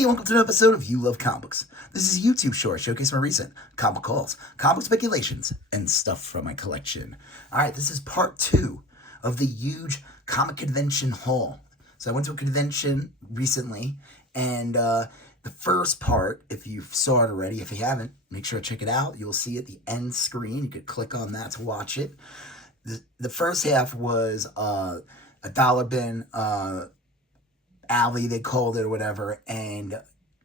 Hey, welcome to an episode of You Love Comics. This is a YouTube show I showcase my recent comic hauls, comic speculations, and stuff from my collection. Alright, this is part 2 of the huge comic convention haul. So I went to a convention recently, and the first part, if you saw it already, if you haven't, make sure to check it out. You'll see at the end screen. You could click on that to watch it. The first half was a dollar bin alley, they called it, or whatever, and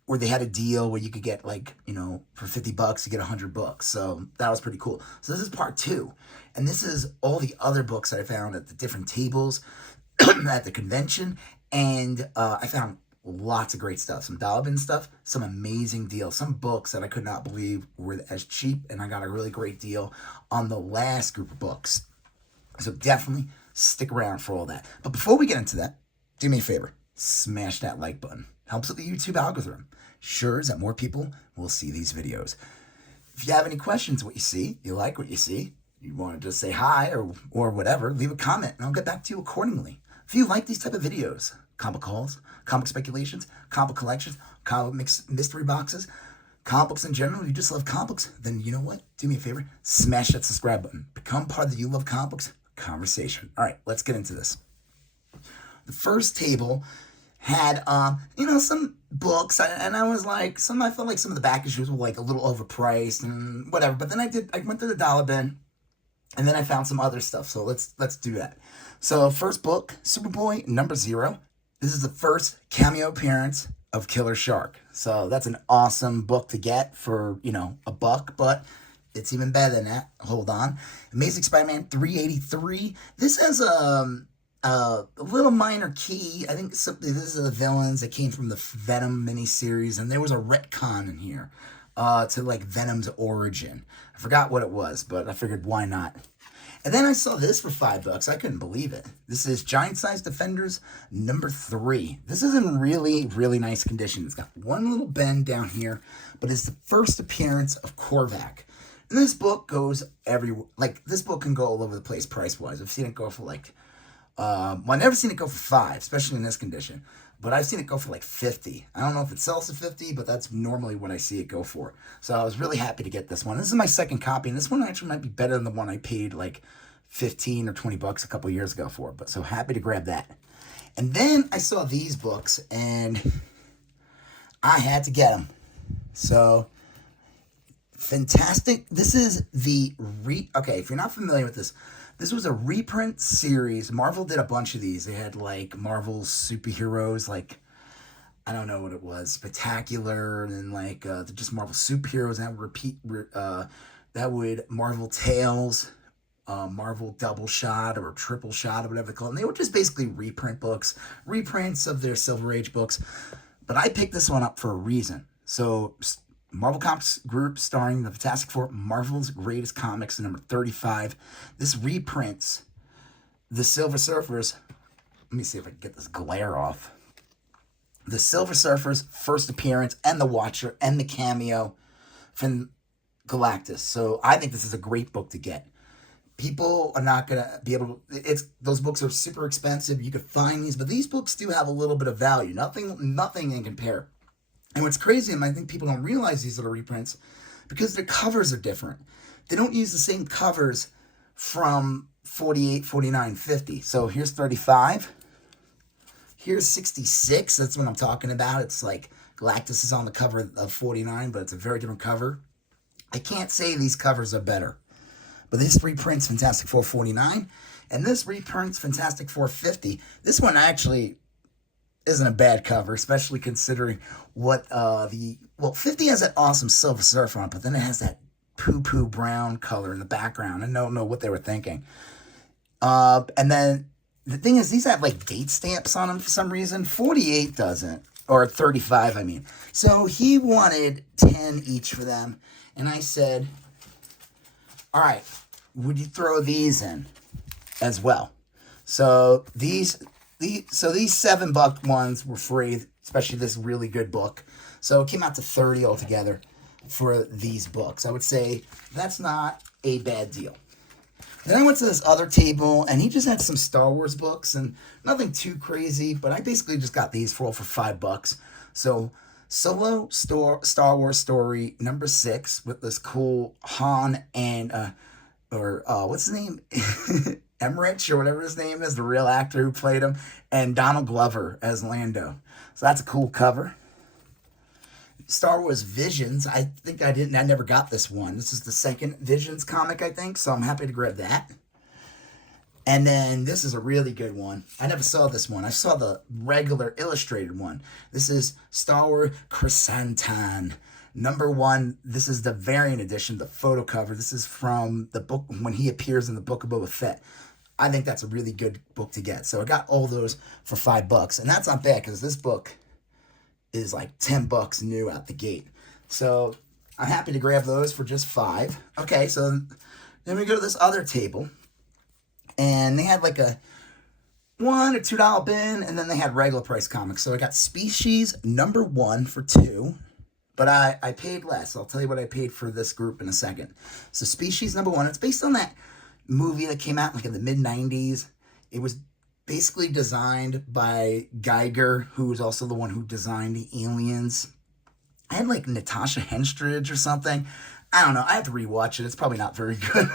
where they had a deal where you could get, like, you know, for $50 you get 100 books. So that was pretty cool. So this is part 2, and this is all the other books that I found at the different tables at the convention. And I found lots of great stuff, some dollar bin stuff, some amazing deals, some books that I could not believe were as cheap, and I got a really great deal on the last group of books. So definitely stick around for all that. But before we get into that, do me a favor. Smash that like button. Helps with the YouTube algorithm. Ensures that more people will see these videos. If you have any questions, what you see, you like what you see, you want to just say hi or whatever, leave a comment and I'll get back to you accordingly. If you like these type of videos, comic hauls, comic speculations, comic collections, comic mystery boxes, comic books in general, if you just love comics, then you know what? Do me a favor, smash that subscribe button. Become part of the You Love Comics conversation. All right, let's get into this. The first table had, some books, and I was like, I felt like some of the back issues were like a little overpriced and whatever. But then I went to the dollar bin, and then I found some other stuff. So let's do that. So first book, Superboy #0. This is the first cameo appearance of Killer Shark. So that's an awesome book to get for, $1, but it's even better than that. Hold on. Amazing Spider-Man 383. This has a little minor key. I think this is the villains that came from the Venom miniseries, and there was a retcon in here to like Venom's origin. I forgot what it was, but I figured why not. And then I saw this for $5. I couldn't believe it. This is Giant Size Defenders #3. This is in really, really nice condition. It's got one little bend down here, but it's the first appearance of Korvac. And this book goes everywhere. Like, this book can go all over the place price-wise. I've seen it go for like I've never seen it go for $5, especially in this condition. But I've seen it go for like $50. I don't know if it sells for $50, but that's normally what I see it go for. So I was really happy to get this one. This is my second copy, and this one actually might be better than the one I paid like $15 or $20 a couple years ago for. But so happy to grab that. And then I saw these books, and I had to get them. So fantastic. This is the okay, if you're not familiar with this, this was a reprint series. Marvel did a bunch of these. They had like Marvel's superheroes, like, I don't know what it was, Spectacular, and then like just Marvel superheroes, and that would Marvel Tales, Marvel Double Shot or Triple Shot or whatever they call it. And they were just basically reprint books, reprints of their Silver Age books. But I picked this one up for a reason. So Marvel Comics Group, starring the Fantastic Four, Marvel's Greatest Comics, #35. This reprints the Silver Surfers. Let me see if I can get this glare off. The Silver Surfers' first appearance, and the Watcher, and the cameo from Galactus. So I think this is a great book to get. People are not going to be able to... Those books are super expensive. You could find these, but these books do have a little bit of value. Nothing in compare. And what's crazy, and I think people don't realize these little reprints, because their covers are different. They don't use the same covers from 48, 49, 50. So here's 35. Here's 66. That's what I'm talking about. It's like Galactus is on the cover of 49, but it's a very different cover. I can't say these covers are better. But this reprints Fantastic Four 49, and this reprints Fantastic Four 50. This one actually isn't a bad cover, especially considering what 50 has that awesome Silver Surfer on it, but then it has that poo-poo brown color in the background. I don't know what they were thinking. And then the thing is, these have like date stamps on them for some reason. 48 doesn't, or 35, I mean. So he wanted 10 each for them, and I said, all right, would you throw these in as well? So these $7 ones were free, especially this really good book. So it came out to 30 altogether for these books. I would say that's not a bad deal. Then I went to this other table, and he just had some Star Wars books, and nothing too crazy, but I basically just got these for $5. So Star Wars story number 6 with this cool Han and what's his name? Emmerich or whatever his name is, the real actor who played him, and Donald Glover as Lando. So that's a cool cover. Star Wars Visions. I never got this one. This is the second Visions comic, I think, so I'm happy to grab that. And then this is a really good one. I never saw this one. I saw the regular illustrated one. This is Star Wars Chrysantan number 1. This is the variant edition, the photo cover. This is from the book when he appears in the Book of Boba Fett. I think that's a really good book to get. So I got all those for $5, and that's not bad because this book is like $10 new out the gate. So I'm happy to grab those for just $5. Okay, so then we go to this other table, and they had like a $1 or $2 bin, and then they had regular price comics. So I got Species number 1 for $2, but I paid less. I'll tell you what I paid for this group in a second. So Species number 1, it's based on that movie that came out like in the mid-90s. It was basically designed by Geiger, who was also the one who designed the Aliens. I had like Natasha Henstridge or something. I don't know. I have to rewatch it. It's probably not very good.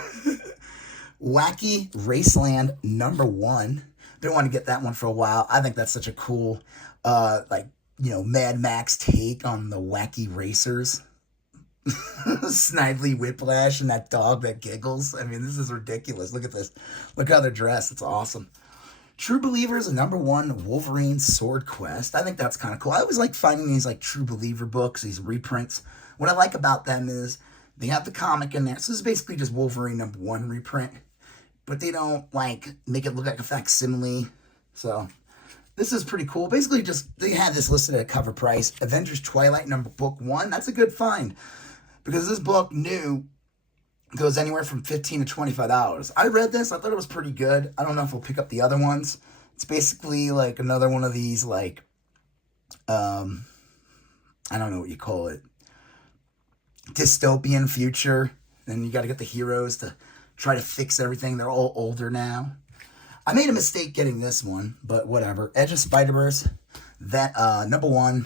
Wacky Raceland number 1. Been wanting to get that one for a while. I think that's such a cool, Mad Max take on the wacky racers. Snidely Whiplash and that dog that giggles. I mean, this is ridiculous. Look at this. Look how they're dressed. It's awesome. True Believers, number 1, Wolverine Sword Quest. I think that's kind of cool. I always like finding these like True Believer books, these reprints. What I like about them is they have the comic in there. So this is basically just Wolverine number 1 reprint. But they don't like make it look like a facsimile. So this is pretty cool. Basically just, they had this listed at cover price. Avengers Twilight book 1. That's a good find. Because this book new goes anywhere from $15 to $25. I read this. I thought it was pretty good. I don't know if we'll pick up the other ones. It's basically like another one of these like, I don't know what you call it, dystopian future. And you got to get the heroes to try to fix everything. They're all older now. I made a mistake getting this one, but whatever. Edge of Spider-Verse, that number 1.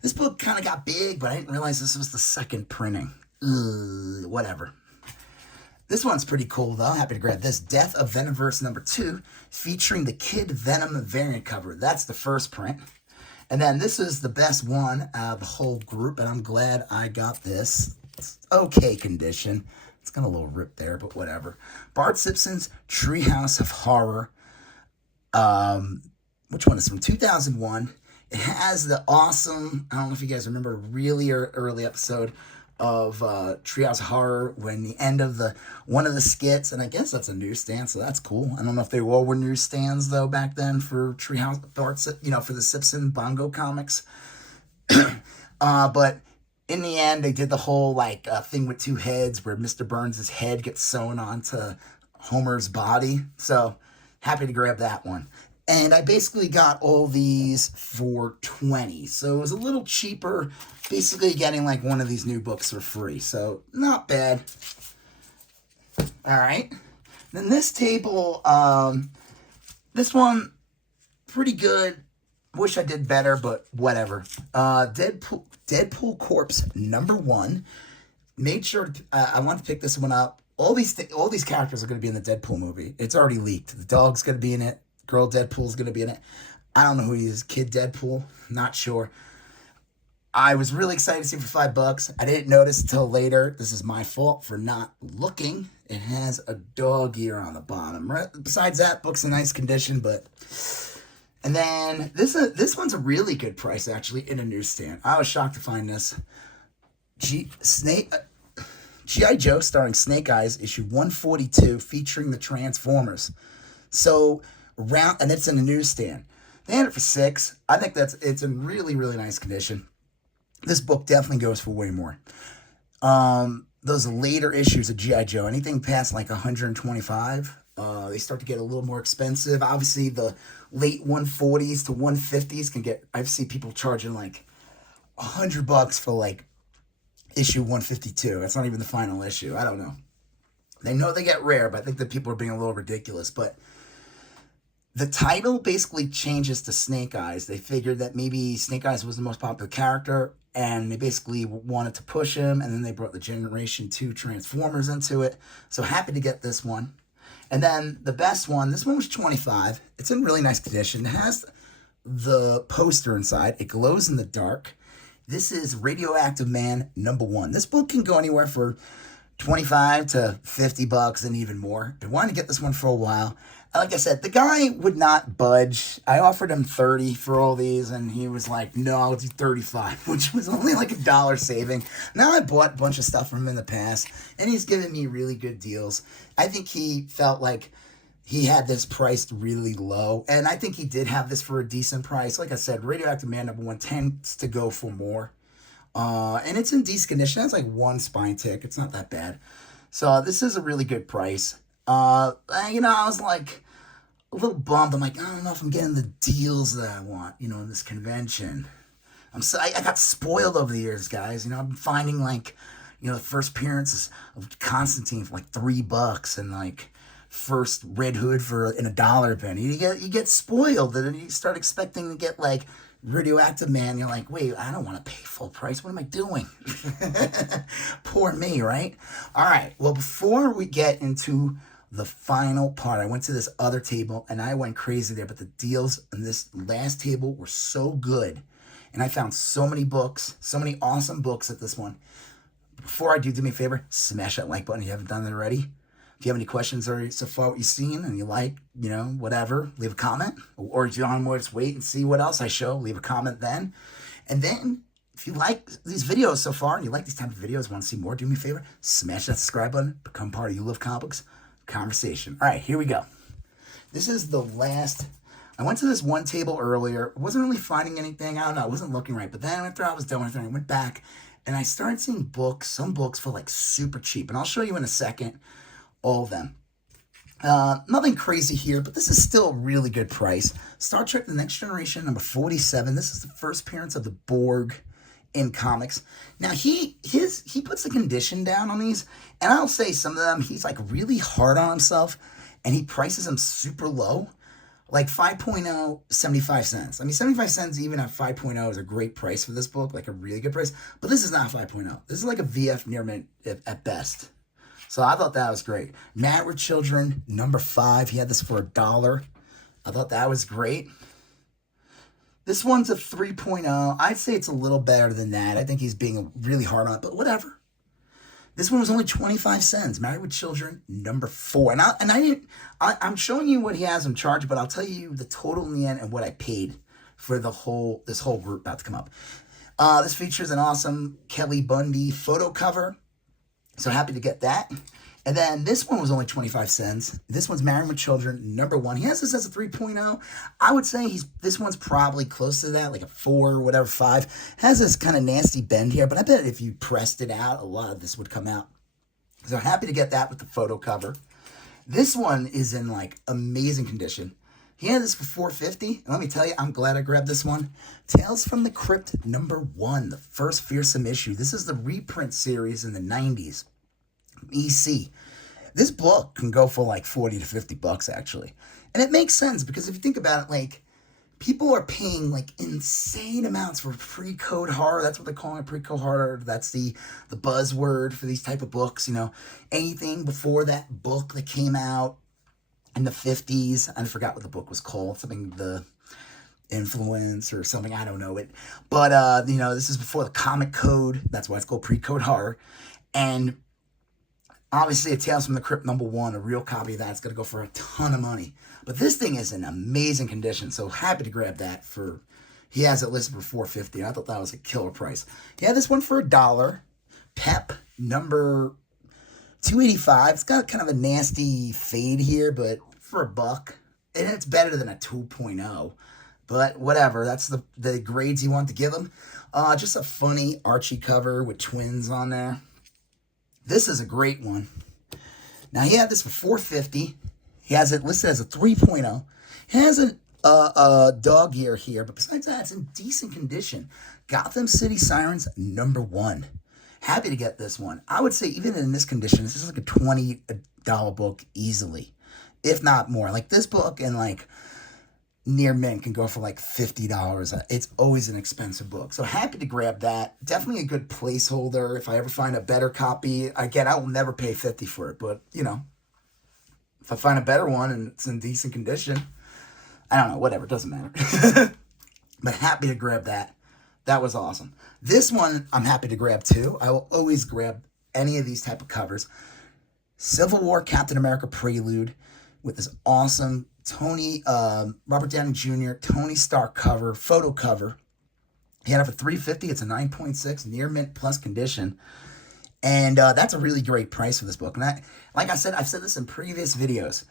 This book kind of got big, but I didn't realize this was the second printing. Whatever. This one's pretty cool, though. Happy to grab this. Death of Venomverse number 2, featuring the Kid Venom variant cover. That's the first print. And then this is the best one out of the whole group, and I'm glad I got this. It's okay condition. It's got a little rip there, but whatever. Bart Simpson's Treehouse of Horror. Which one is from 2001? It has the awesome, I don't know if you guys remember, a really early episode of Treehouse of Horror when the end of one of the skits, and I guess that's a newsstand, so that's cool. I don't know if they all were newsstands though back then for Treehouse, for the Simpson Bongo comics. But in the end, they did the whole like thing with 2 heads where Mr. Burns' head gets sewn onto Homer's body. So happy to grab that one. And I basically got all these for $20. So it was a little cheaper, basically getting like one of these new books for free. So not bad. All right. Then this table, this one, pretty good. Wish I did better, but whatever. Deadpool Corpse number 1. Made sure I want to pick this one up. All these characters are going to be in the Deadpool movie. It's already leaked. The dog's going to be in it. Girl Deadpool's going to be in it. I don't know who he is. Kid Deadpool. Not sure. I was really excited to see it for $5. I didn't notice until later. This is my fault for not looking. It has a dog ear on the bottom. Right? Besides that, book's in nice condition, but... And then this one's a really good price, actually, in a newsstand. I was shocked to find this. G.I. Joe starring Snake Eyes, issue 142, featuring the Transformers. So... and it's in a newsstand. They had it for $6. I think it's in really, really nice condition. This book definitely goes for way more. Those later issues of G.I. Joe, anything past like 125, they start to get a little more expensive. Obviously, the late 140s to 150s can get. I've seen people charging like $100 for like issue 152. That's not even the final issue. I don't know. They know they get rare, but I think that people are being a little ridiculous. But The title basically changes to Snake Eyes. They figured that maybe Snake Eyes was the most popular character, and they basically wanted to push him, and then they brought the Generation 2 Transformers into it. So happy to get this one. And then the best one, this one was $25. It's in really nice condition. It has the poster inside. It glows in the dark. This is Radioactive Man #1. This book can go anywhere for 25 to 50 bucks and even more. I wanted to get this one for a while. Like I said, the guy would not budge. I offered him 30 for all these, and he was like, no, I'll do 35, which was only like $1 saving. Now, I bought a bunch of stuff from him in the past, and he's given me really good deals. I think he felt like he had this priced really low, and I think he did have this for a decent price. Like I said, Radioactive Man #1 tends to go for more. And it's in decent condition. It's like one spine tick. It's not that bad. So this is a really good price. I was like a little bummed. I'm like, I don't know if I'm getting the deals that I want, in this convention. I got spoiled over the years, guys. I'm finding like, the first appearances of Constantine for like $3 and like first Red Hood for in $1 penny. You get spoiled, and then you start expecting to get like Radioactive Man. You're like, wait, I don't want to pay full price. What am I doing? Poor me, right? All right. Well, before we get into the final part, I went to this other table and I went crazy there, but the deals on this last table were so good. And I found so many books, so many awesome books at this one. Before I do me a favor, smash that like button if you haven't done it already. If you have any questions or so far what you've seen and you like, whatever, leave a comment. Or if you want to just wait and see what else I show, leave a comment then. And then, if you like these videos so far and you like these type of videos, want to see more, do me a favor, smash that subscribe button, become part of You Love Comic Books conversation. All right, here we go. This is the last. I went to this one table earlier. Wasn't really finding anything. I don't know. I wasn't looking right. But then after I was done with it, I went back and I started seeing some books for like super cheap. And I'll show you in a second all of them. Nothing crazy here, but this is still a really good price. Star Trek The Next Generation #47. This is the first appearance of the Borg in comics. Now, he puts the condition down on these, and I'll say some of them, he's like really hard on himself, and he prices them super low. Like 5.0, 75 cents. I mean, 75 cents even at 5.0 is a great price for this book, like a really good price. But this is not 5.0. This is like a VF near mint at best. So I thought that was great. Married with Children, #5. He had this for $1. I thought that was great. This one's a 3.0. I'd say it's a little better than that. I think he's being really hard on it, but whatever. This one was only 25 cents. Married with Children, #4. I'm showing you what he has in charge, but I'll tell you the total in the end and what I paid for this whole group about to come up. This features an awesome Kelly Bundy photo cover. So happy to get that. And then this one was only 25 cents. This one's Married with Children, #1. He has this as a 3.0. I would say this one's probably close to that, like a 4 or whatever, 5. Has this kind of nasty bend here, but I bet if you pressed it out, a lot of this would come out. So happy to get that with the photo cover. This one is in like amazing condition. He had this for $4.50. And let me tell you, I'm glad I grabbed this one. Tales from the Crypt #1, the first fearsome issue. This is the reprint series in the 90s. EC. This book can go for like 40 to 50 bucks actually. And it makes sense because if you think about it, like people are paying like insane amounts for pre-code horror. That's what they're calling it, pre-code horror. That's the buzzword for these type of books, Anything before that book that came out in the 50s. I forgot what the book was called. Something The Influence or something. I don't know it. But, this is before the comic code. That's why it's called pre-code horror. And obviously, a Tales from the Crypt #1, a real copy of that, is going to go for a ton of money. But this thing is in amazing condition, so happy to grab that for. He has it listed for $4.50. I thought that was a killer price. He had this one for $1. Pep #285. It's got kind of a nasty fade here, but for $1, and it's better than a 2.0. But whatever, that's the grades you want to give them. Just a funny Archie cover with twins on there. This is a great one. Now, he had this for $4.50. He has it listed as a 3.0. He has a dog ear here, but besides that, it's in decent condition. Gotham City Sirens #1. Happy to get this one. I would say even in this condition, this is like a $20 book easily, if not more. Like this book and like near mint can go for like $50. It's always an expensive book. So happy to grab that. Definitely a good placeholder. If I ever find a better copy, again, I will never pay 50 for it, but you know, if I find a better one and it's in decent condition, I don't know, whatever, it doesn't matter. But happy to grab that. That was awesome. This one I'm happy to grab too. I will always grab any of these type of covers. Civil War Captain America Prelude with this awesome Robert Downey Jr. Tony Stark cover, photo cover. He had it for $350. It's a 9.6 near mint plus condition. And that's a really great price for this book. And like I said, I've said this in previous videos.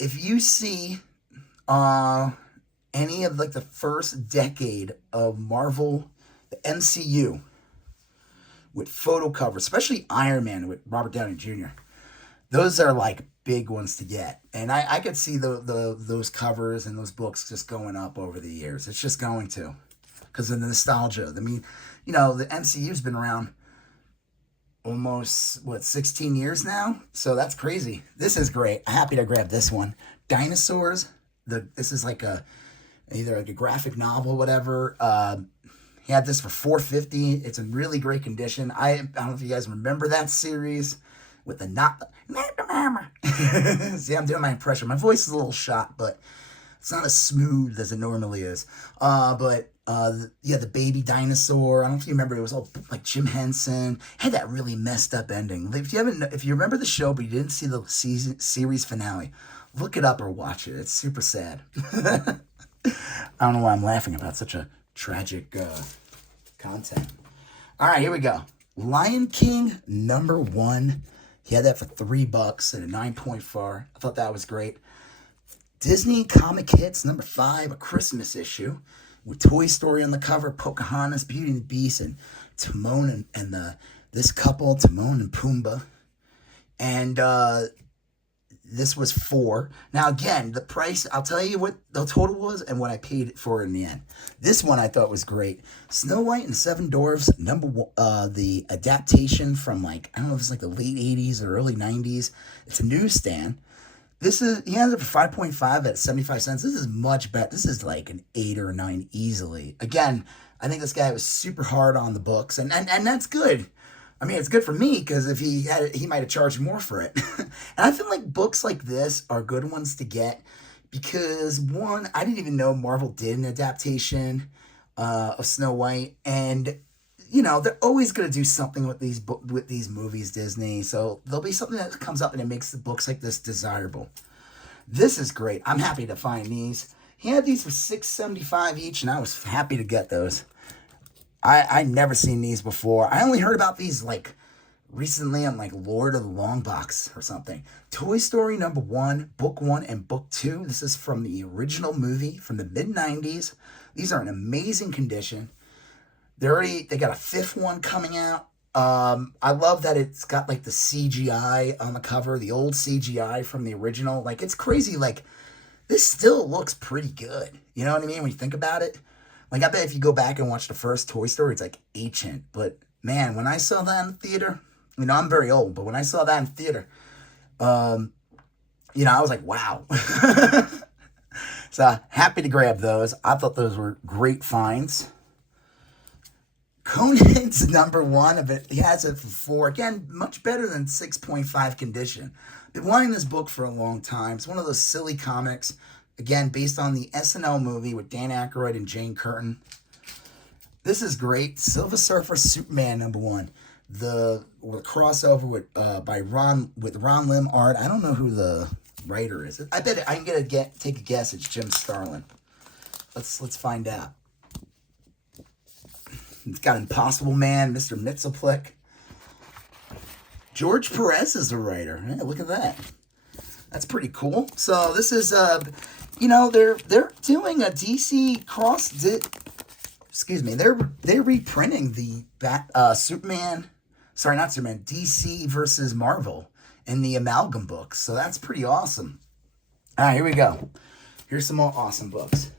If you see any of like the first decade of Marvel, the MCU, with photo covers, especially Iron Man with Robert Downey Jr., those are like big ones to get. And I could see those covers and those books just going up over the years. It's just going to, because of the nostalgia. I mean, you know, the MCU's been around almost, 16 years now? So that's crazy. This is great. I'm happy to grab this one. Dinosaurs. This is like either like a graphic novel, whatever. He had this for $450. It's in really great condition. I don't know if you guys remember that series with the See, I'm doing my impression. My voice is a little shot, but it's not as smooth as it normally is. Yeah, the baby dinosaur. I don't know if you remember. It was all like Jim Henson. It had that really messed up ending. If you remember the show, but you didn't see the series finale, look it up or watch it. It's super sad. I don't know why I'm laughing about such a tragic content. All right, here we go. Lion King #1. He had that for $3 and a 9.4. I thought that was great. Disney Comic Hits #5, a Christmas issue with Toy Story on the cover, Pocahontas, Beauty and the Beast, and Timon and this couple, Timon and Pumbaa. And this was $4. Now, again, the price, I'll tell you what the total was and what I paid for in the end. This one I thought was great. Snow White and the Seven Dwarfs, the adaptation from like, I don't know if it's like the late 80s or early 90s. It's a newsstand. He has it for 5.5 at 75 cents. This is much better. This is like an 8 or a 9 easily. Again, I think this guy was super hard on the books, and that's good. I mean, it's good for me because if he had it, he might have charged more for it. And I feel like books like this are good ones to get because, one, I didn't even know Marvel did an adaptation of Snow White. And, you know, they're always going to do something with these movies, Disney. So there'll be something that comes up and it makes the books like this desirable. This is great. I'm happy to find these. He had these for $6.75 each, and I was happy to get those. I never seen these before. I only heard about these like recently on like Lord of the Long Box or something. Toy Story #1, Book 1 and Book 2. This is from the original movie from the mid-90s. These are in amazing condition. They got a 5th one coming out. I love that it's got like the CGI on the cover, the old CGI from the original. Like, it's crazy. Like, this still looks pretty good. You know what I mean? When you think about it. Like, I bet if you go back and watch the first Toy Story, it's like ancient. But, man, when I saw that in the theater, you know, I'm very old, but when I saw that in theater, you know, I was like, wow. So, happy to grab those. I thought those were great finds. Conan's #1 of it. He has it for 4. Again, much better than 6.5 condition. Been wanting this book for a long time. It's one of those silly comics. Again, based on the SNL movie with Dan Aykroyd and Jane Curtin. This is great. Silver Surfer Superman #1. The crossover with Ron Lim art. I don't know who the writer is. I bet I can take a guess. It's Jim Starlin. Let's find out. It's got Impossible Man, Mr. Mxyzptlk. George Perez is the writer. Yeah, look at that. That's pretty cool. So this is you know, they're doing a DC they're reprinting the Superman, sorry, not Superman, DC versus Marvel in the Amalgam books. So that's pretty awesome. All right, here we go. Here's some more awesome books.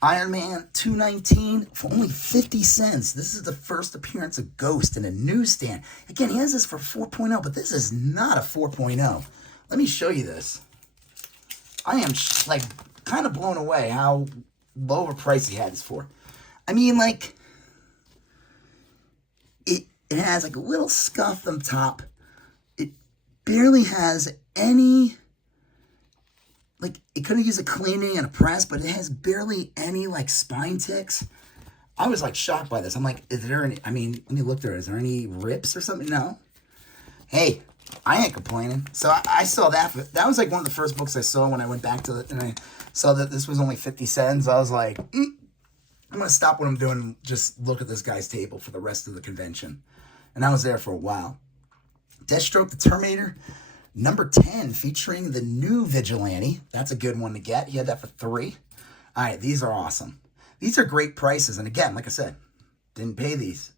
Iron Man 219 for only 50 cents. This is the first appearance of Ghost in a newsstand. Again, he has this for 4.0, but this is not a 4.0. Let me show you this. I am like kind of blown away how low of a price he had this for. I mean, like, it has like a little scuff on top. It barely has any, like, it could have used a cleaning and a press, but it has barely any like spine ticks. I was like shocked by this. I'm like, is there any, I mean, let me look there. Is there any rips or something? No. Hey, I ain't complaining. So I saw that. That was like one of the first books I saw when I went back to it, and I saw that this was only 50 cents. I was like, I'm going to stop what I'm doing and just look at this guy's table for the rest of the convention. And I was there for a while. Deathstroke the Terminator, number 10, featuring the new Vigilante. That's a good one to get. He had that for $3. All right, these are awesome. These are great prices. And again, like I said, didn't pay these.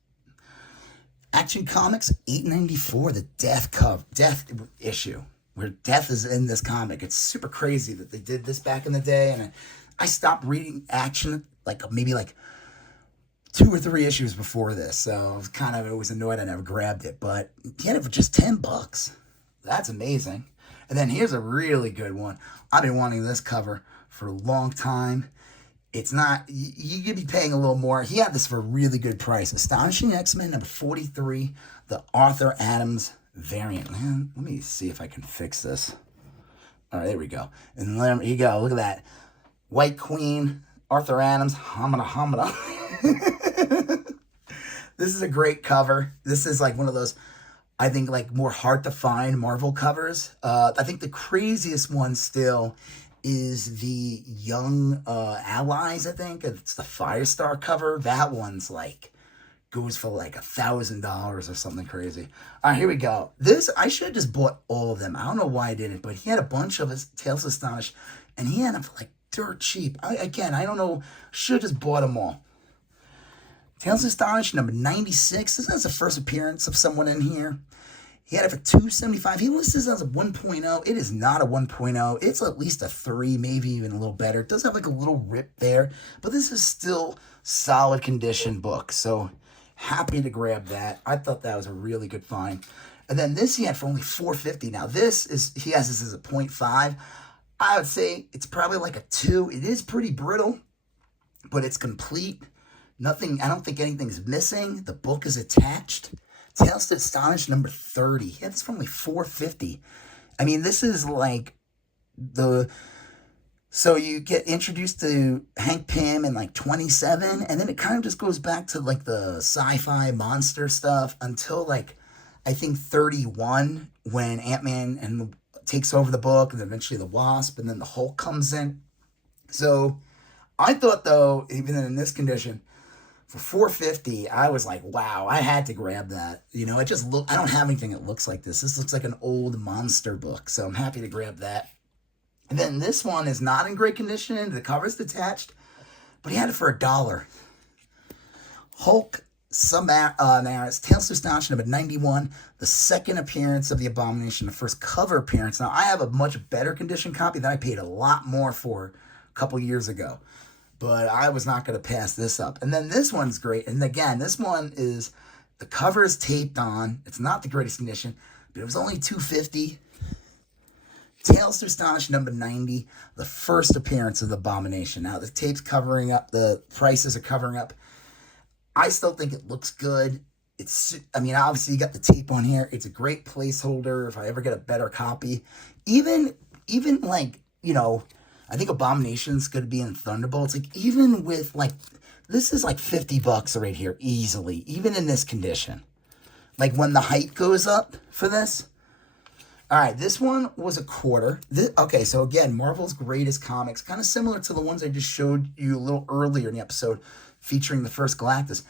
Action Comics, $8.94, the Death issue, where Death is in this comic. It's super crazy that they did this back in the day. And I stopped reading Action like maybe like 2 or 3 issues before this, so I was kind of always annoyed I never grabbed it, but he had it for just $10. That's amazing. And then here's a really good one. I've been wanting this cover for a long time. It's not, you could be paying a little more. He had this for a really good price. Astonishing X-Men number 43, the Arthur Adams variant. Man, let me see if I can fix this. All right, there we go. And there you go. Look at that. White Queen, Arthur Adams, Hamada. This is a great cover. This is like one of those, I think, like more hard to find Marvel covers. I think the craziest one still is the Young Allies, I think. It's the Firestar cover. That one's like, goes for like $1,000 or something crazy. All right, here we go. This, I should have just bought all of them. I don't know why I didn't, but he had a bunch of his Tales of Astonish, and he had them for like dirt cheap. I don't know. Should have just bought them all. Tales of Astonish, number 96. This is the first appearance of someone in here. He had it for $2.75. He lists this as a 1.0. It is not a 1.0. It's at least a 3, maybe even a little better. It does have like a little rip there, but this is still solid condition book. So happy to grab that. I thought that was a really good find. And then this he had for only $4.50. Now this is, he has this as a 0.5. I would say it's probably like a 2. It is pretty brittle, but it's complete. Nothing, I don't think anything's missing. The book is attached. Tales to Astonish number 30. Yeah, this for only $4.50. I mean, this is like the, so you get introduced to Hank Pym in like 27, and then it kind of just goes back to like the sci-fi monster stuff until like, I think 31, when Ant-Man takes over the book, and eventually the Wasp, and then the Hulk comes in. So I thought, though, even in this condition, for $4.50, I was like, wow, I had to grab that. You know, I don't have anything that looks like this. This looks like an old monster book, so I'm happy to grab that. And then this one is not in great condition. The cover's detached, but he had it for $1. Hulk Samaras, Tales to Astonish number 91, the second appearance of the Abomination, the first cover appearance. Now, I have a much better condition copy that I paid a lot more for a couple years ago, but I was not going to pass this up. And then this one's great. And again, this one is, the cover is taped on. It's not the greatest condition, but it was only $2.50. Tales to Astonish number 90, the first appearance of the Abomination. Now, the tape's covering up, the prices are covering up. I still think it looks good. It's, I mean, obviously you got the tape on here. It's a great placeholder if I ever get a better copy. Even like, you know, I think Abomination's going to be in Thunderbolts. Like, even with, like, this is like $50 right here, easily, even in this condition. Like, when the hype goes up for this. All right, this one was $0.25. Okay, so again, Marvel's Greatest Comics, kind of similar to the ones I just showed you a little earlier in the episode, featuring the first Galactus.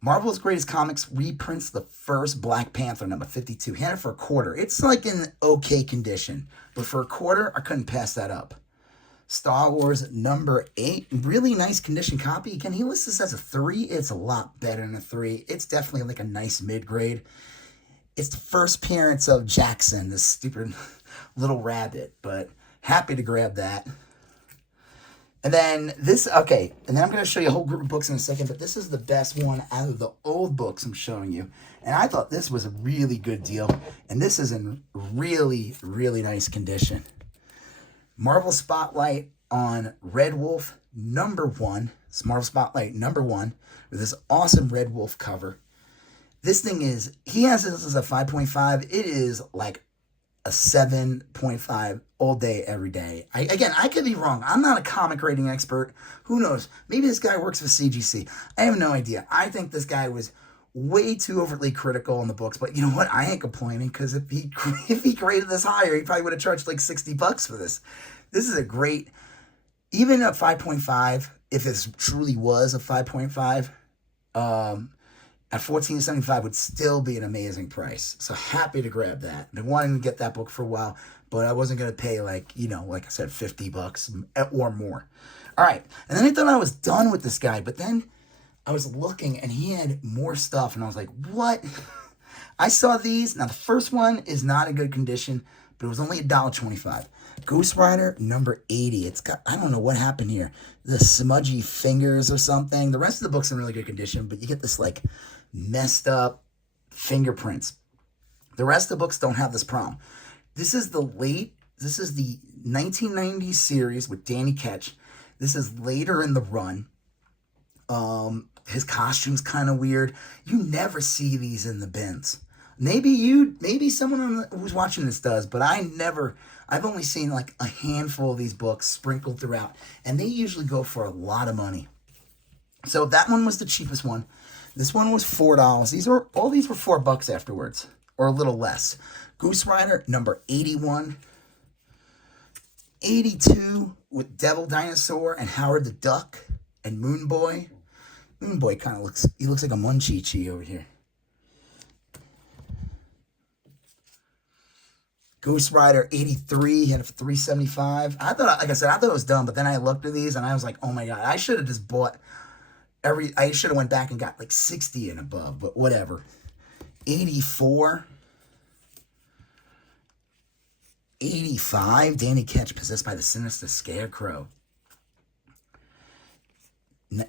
Marvel's Greatest Comics reprints the first Black Panther, number 52. He had it for $0.25. It's like in okay condition, but for $0.25, I couldn't pass that up. Star Wars number 8, really nice condition copy. Again, he lists this as a 3. It's a lot better than a 3. It's definitely like a nice mid-grade. It's the first appearance of Jackson, this stupid little rabbit, but happy to grab that. And then this, okay, and then I'm going to show you a whole group of books in a second, but this is the best one out of the old books I'm showing you. And I thought this was a really good deal, and this is in really, really nice condition. Marvel Spotlight on Red Wolf #1. It's Marvel Spotlight #1 with this awesome Red Wolf cover. This thing is, he has this as a 5.5. It is like a 7.5 all day, every day. I could be wrong. I'm not a comic rating expert. Who knows? Maybe this guy works for CGC. I have no idea. I think this guy was way too overtly critical in the books, but you know what? I ain't complaining, because if he graded this higher, he probably would have charged like $60 for this. This is a great, even a 5.5, if it truly was a 5.5, at $14.75 would still be an amazing price. So happy to grab that. Been wanting to get that book for a while, but I wasn't going to pay like I said, $50 or more. All right. And then I thought I was done with this guy, but then I was looking and he had more stuff and I was like, what? I saw these. Now the first one is not in good condition, but it was only $1.25. Ghost Rider #80. It's got, I don't know what happened here. The smudgy fingers or something. The rest of the book's in really good condition, but you get this like messed up fingerprints. The rest of the books don't have this problem. This is the 1990s series with Danny Ketch. This is later in the run. His costume's kind of weird. You never see these in the bins. Maybe someone who's watching this does, but I've only seen like a handful of these books sprinkled throughout, and they usually go for a lot of money. So that one was the cheapest one. This one was $4. All these were $4 afterwards, or a little less. Ghost Rider #81. 82 with Devil Dinosaur and Howard the Duck and Moon Boy. Moon Boy kind of looks like a Munchie over here. Ghost Rider 83 had it for $3.75. I thought it was done, but then I looked at these and I was like, oh my god, I should have just bought I should have went back and got like 60 and above, but whatever. 84. 85, Danny Ketch, Possessed by the Sinister Scarecrow.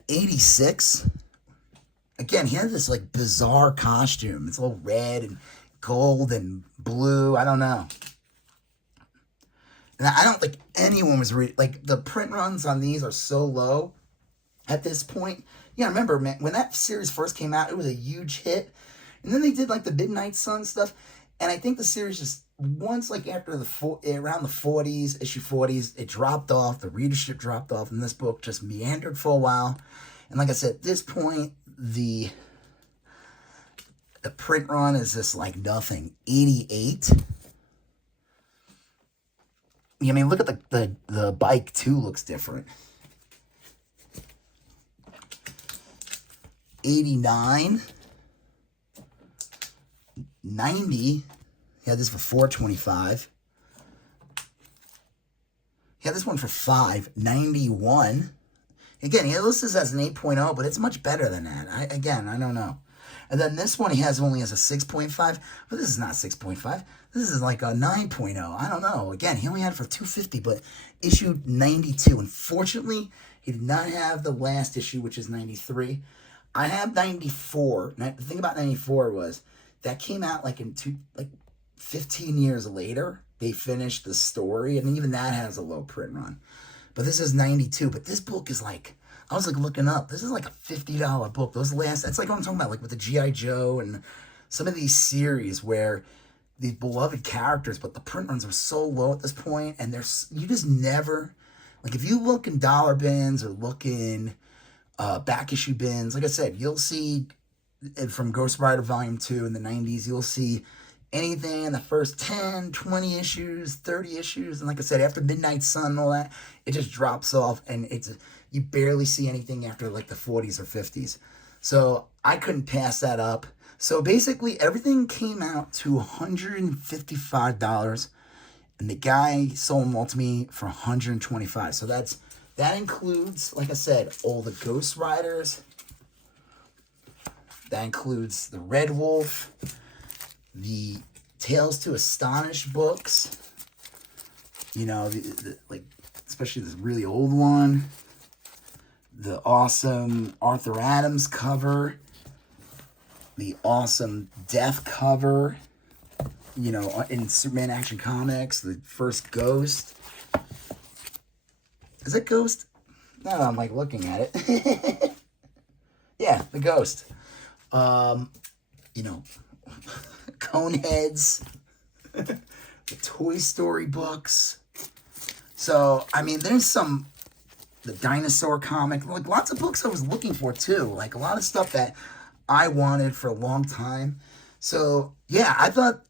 86. Again, he had this like bizarre costume. It's all red and gold and blue. I don't know. And I don't think anyone was like, the print runs on these are so low at this point. Yeah, I remember, man, when that series first came out, it was a huge hit. And then they did like the Midnight Sun stuff. And I think the series just, once like after around the 40s, issue 40s, it dropped off. The readership dropped off. And this book just meandered for a while. And like I said, at this point, the print run is just like nothing. 88. I mean, look at the bike too, looks different. 89. 90. He had this for $4.25. He had this one for $5. 91. Again, he lists this as an 8.0, but it's much better than that. I don't know. And then this one only has a 6.5, but this is not 6.5. This is like a 9.0. I don't know. Again, he only had it for $2.50, but issued 92. Unfortunately, he did not have the last issue, which is 93. I have 94. Now, the thing about 94 was that came out like 15 years later. They finished the story, and even that has a low print run. But this is 92. But this book is like, I was like looking up. This is like a $50 book. That's like what I'm talking about, like with the G.I. Joe and some of these series where these beloved characters, but the print runs are so low at this point, and you just never, like if you look in dollar bins or look in back issue bins, like I said, you'll see from Ghost Rider Volume 2 in the 90s, you'll see anything in the first 10, 20 issues, 30 issues, and like I said, after Midnight Sun and all that, it just drops off, and you barely see anything after like the 40s or 50s. So I couldn't pass that up. So basically everything came out to $155, and the guy sold them all to me for $125. So that includes, like I said, all the Ghost Riders. That includes the Red Wolf, the Tales to Astonish books, like especially this really old one, the awesome Arthur Adams cover, the awesome Death cover, in Superman Action Comics, the first Ghost, Is it Ghost? No, I'm like looking at it. Yeah, the Ghost. You know, Coneheads, the Toy Story books. So, I mean, there's the dinosaur comic, like lots of books I was looking for too. Like a lot of stuff that I wanted for a long time. So, yeah, I thought,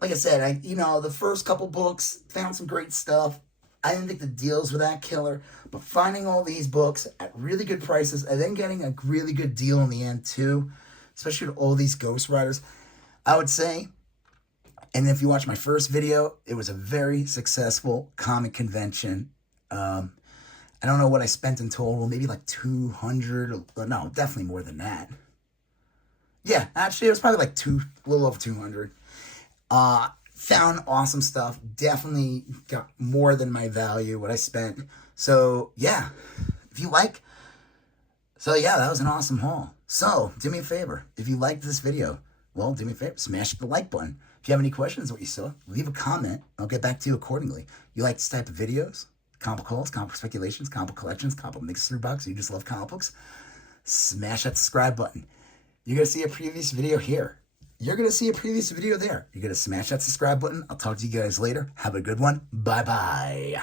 like I said, the first couple books, found some great stuff. I didn't think the deals were that killer, but finding all these books at really good prices and then getting a really good deal in the end too, especially with all these Ghost Riders, I would say. And if you watch my first video, it was a very successful comic convention. I don't know what I spent in total, maybe like 200, or no, definitely more than that. Yeah, actually, it was probably like a little over 200. Found awesome stuff. Definitely got more than my value, what I spent. So, yeah, if you like. So, yeah, that was an awesome haul. So, do me a favor. If you liked this video, well, do me a favor. Smash the like button. If you have any questions what you saw, leave a comment. I'll get back to you accordingly. You like this type of videos? Comic hauls, comic speculations, comic collections, comic mystery box. You just love comic books? Smash that subscribe button. You're going to see a previous video here. You're going to see a previous video there. You're going to smash that subscribe button. I'll talk to you guys later. Have a good one. Bye-bye.